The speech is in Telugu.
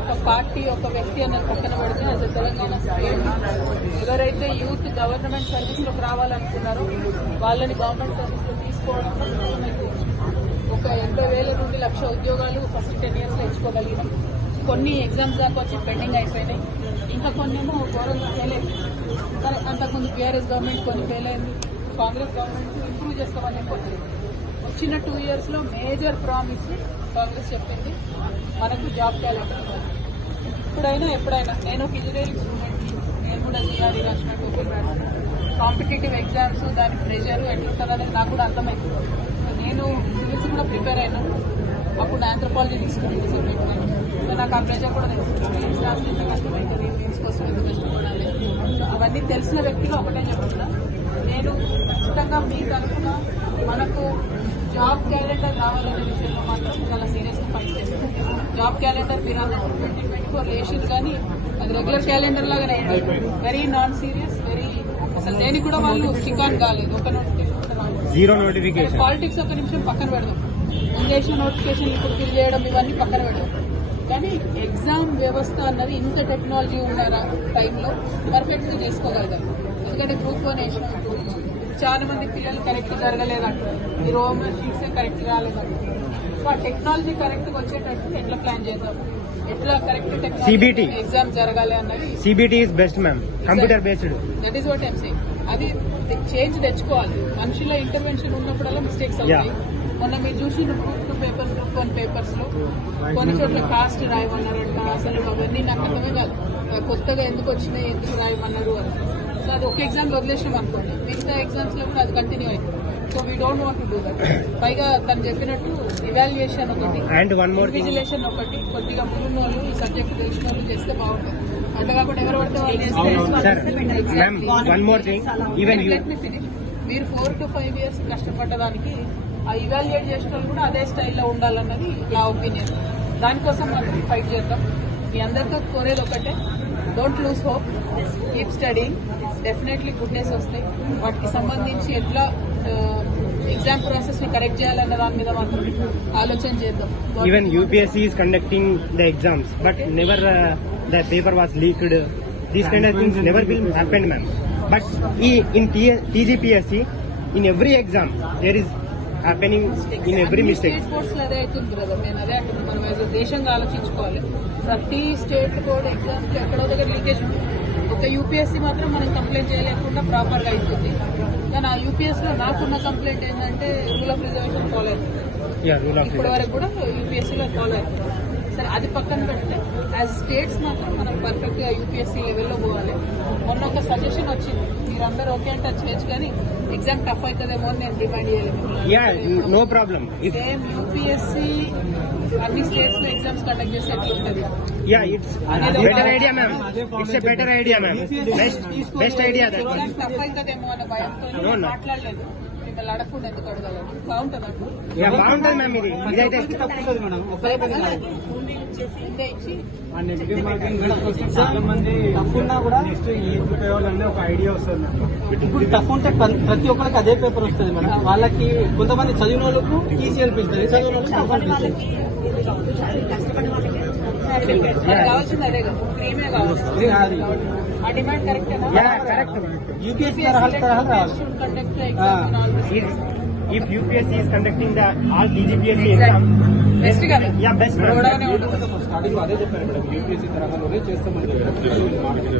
ఒక పార్టీ ఒక వ్యక్తి అన్నది పక్కన పడితే అది తెలంగాణ ఎవరైతే యూత్ గవర్నమెంట్ సర్వీస్లోకి రావాలనుకున్నారో వాళ్ళని గవర్నమెంట్ సర్వీస్లో తీసుకోవడం ఒక ఎనభై వేల నుండి లక్ష ఉద్యోగాలు ఫస్ట్ టెన్ ఇయర్స్లో కొన్ని ఎగ్జామ్స్ దాకా వచ్చి పెండింగ్ అయిపోయినాయి. ఇంకా కొన్ని ఏమో ఘోరంగా ఫెయిల్ అయింది. సరే అంతకుముందు బీఆర్ఎస్ గవర్నమెంట్ కొన్ని ఫెయిల్ అయింది. కాంగ్రెస్ గవర్నమెంట్ ఇంప్రూవ్ చేస్తామని చెప్పి వచ్చిన టూ ఇయర్స్లో మేజర్ ప్రామిస్ కాంగ్రెస్ చెప్పింది మనకు జాబ్ క్యాలెండర్ ఇప్పుడైనా ఎప్పుడైనా నేను ఒక ఇంజనీరింగ్ స్టూడెంట్ నేను కూడా జిఆర్ఈ రాసినట్టు కాంపిటేటివ్ ఎగ్జామ్స్ దాని ప్రెషర్ ఎట్లుంటుంది అనేది నాకు కూడా అర్థమైంది నేను సివిల్స్ కూడా ప్రిపేర్ అయినాను అప్పుడు ఆంథ్రపాలజీ తీసుకుని సో నాకు ఆ ప్రెషర్ కూడా తెలుసు ఎగ్జామ్స్ ఎంత కష్టమైతుంది మెయిన్స్ కోసం ఎంత కష్టపడాలి సో అవన్నీ తెలిసిన వ్యక్తిగా ఒకటే చెప్తున్నా ఖచ్చితంగా మీ తరఫున మనకు జాబ్ క్యాలెండర్ రావాలనే విషయంలో మాత్రం చాలా సీరియస్గా ఫైట్ చేస్తాను జాబ్ క్యాలెండర్ మీరు అందరూ ట్వంటీ ట్వంటీ ఫోర్ వేసింది కానీ అది రెగ్యులర్ క్యాలెండర్ లాగానే వెరీ నాన్ సీరియస్ వెరీ అసలు దేనికి కూడా వాళ్ళు చికాన్ కాలేదు. ఒక నోటిఫికేషన్ జీరో నోటిఫికేషన్ పాలిటిక్స్ ఒక నిమిషం పక్కన పెడదాం. ఇంగ్లీష్ నోటిఫికేషన్ ఇప్పుడు ఫిల్ చేయడం ఇవన్నీ పక్కన పెడదాం. కానీ ఎగ్జామ్ వ్యవస్థ అన్నది ఇంత టెక్నాలజీ ఉన్న టైంలో పర్ఫెక్ట్గా చేసుకోగలగాలి. ఎందుకంటే గ్రూప్ వన్ వేసినాం. చాలా మంది పిల్లలు కరెక్ట్ జరగలేదంట. ఈ రోమన్ షీట్స్ కరెక్ట్ రాలేదంట. సో ఆ టెక్నాలజీ కరెక్ట్గా వచ్చేటట్టు ఎట్లా ప్లాన్ చేద్దాం? ఎట్లా కరెక్ట్. టెక్నాలజీ ఎగ్జామ్ జరగాలి అన్నది? CBT is best ma'am computer based that is what I'm saying అది చేంజ్ తెచ్చుకోవాలి. మనుషుల ఇంటర్వెన్షన్ ఉన్నప్పుడల్లా మిస్టేక్స్ అవుతాయి. మొన్న మీరు చూసిన group two papers group one పేపర్స్లో. కొన్ని చోట్ల కాస్ట్ రాయమన్నారంట అసలు అవన్నీ నాకు అర్థమే కాదు. కొత్తగా ఎందుకు వచ్చినాయి ఎందుకు రాయమన్నారు అని. సో అది ఒక ఎగ్జామ్ వదిలేసాం అనుకోండి. మిగతా ఎగ్జామ్స్లో కూడా అది కంటిన్యూ అయింది so we don't want do that పైగా తను చెప్పినట్టు ఇవాల్యుయేషన్ ఒకటి and one more thing invigilation ఒకటి కొద్దిగా ముందు వాళ్ళు ఈ సబ్జెక్ట్ తెలిసిన వాళ్ళు చేస్తే బాగుంటుంది. అట్లా కాకుండా ఎవరు పడితే వాళ్ళు. మీరు ఫోర్ టు ఫైవ్ ఇయర్స్ కష్టపడ్డదానికి ఆ ఇవాల్యుయేట్ చేసిన వాళ్ళు కూడా అదే స్టైల్లో ఉండాలన్నది నా ఒపీనియన్ దానికోసం మనం ఫైట్ చేద్దాం. మీ అందరితో కోరేది ఒకటే. Don't lose hope keep study definitely goodness వస్తాయి. వాటికి సంబంధించి ఎట్లా ఎగ్జామ్ ప్రాసెస్ని కరెక్ట్ చేయాలన్న దాని మీద మాత్రం ఆలోచన చేద్దాం. Even UPSC is conducting the exams but never the paper was leaked these kind of things never will happen ma'am but ఈ in TGPSC in every exam there is happening in every మిస్టేక్లో అదే అవుతుంది బ్రదర్ నేను అదే అంటున్నాను మనం దేశంగా ఆలోచించుకోవాలి. ప్రతి స్టేట్ బోర్డ్ ఎగ్జామ్స్ ఎక్కడో దగ్గర లీకేజ్ ఉంది ఒక యూపీఎస్సీ మాత్రం మనం కంప్లైంట్ చేయలేకుండా ప్రాపర్గా అవుతుంది కానీ ఆ యూపీఎస్లో నాకున్న కంప్లైంట్ ఏంటంటే రూల్ ఆఫ్ రిజర్వేషన్ ఫాలో అవుతుంది ఇప్పటి వరకు కూడా యూపీఎస్సీలో ఫాలో అవుతుంది సరే అది పక్కన పెడితే యాజ్ స్టేట్స్ మాత్రం మనం పర్ఫెక్ట్గా యూపీఎస్సీ లెవెల్లో పోవాలి. మొన్న ఒక సజెషన్ వచ్చింది. మీరందరూ ఓకే అంటే చేయొచ్చు కానీ ఎగ్జామ్ టఫ్ అవుతుందేమో అని నేను డిమాండ్ యా చేయలేదు నో ప్రాబ్లం సేమ్ యూపీఎస్సీ అన్ని స్టేట్స్లో ఎగ్జామ్స్ కండక్ట్ చేస్తే ఎట్లుంటది? Yeah it's better idea ma'am it's a better idea ma'am best best idea that exam tough అవుతుందేమో అనే భయంతో. మాట్లాడలేదు. మిమ్మల్ని అడగకుండా ఎందుకు బాగుంటుంది? అప్పుడు యా బాగుంటుంది మ్యామ్ ఇది. ఇదైతే ముందే ఇచ్చి ఆ నెగిటివ్ మార్కింగ్ చాలా మంది తప్పున్నా కూడా నెక్స్ట్ ఏం అవ్వాలనే ఒక ఐడియా వస్తుంది ఇప్పుడు టఫ్ ఉంటే ప్ర- ప్రతి ఒక్కరికి అదే పేపర్ వస్తుంది మేడం. వాళ్ళకి కొంతమంది చదివిన వాళ్ళకు ఈజీ అనిపిస్తుంది. చదివిన వాళ్ళకి టఫ్ అనిపిస్తుంది. అది కావాల్సింది అదే కదా క్రీమే కావాలి ఇది అది. ఆ డిమాండ్ కరెక్టేనా యా కరెక్ట్ యూపీఎస్సీ తరహాలు తరహాలు రావాలి if UPSC is conducting the all TGPSC exam, best కదా yeah, best. ma'am. గొడవనే ఉంటుంది స్టార్టింగ్ అదే చెప్పారు మేడం యూపీఎస్సీ తరహాలోనే చేస్తామని చెప్పారు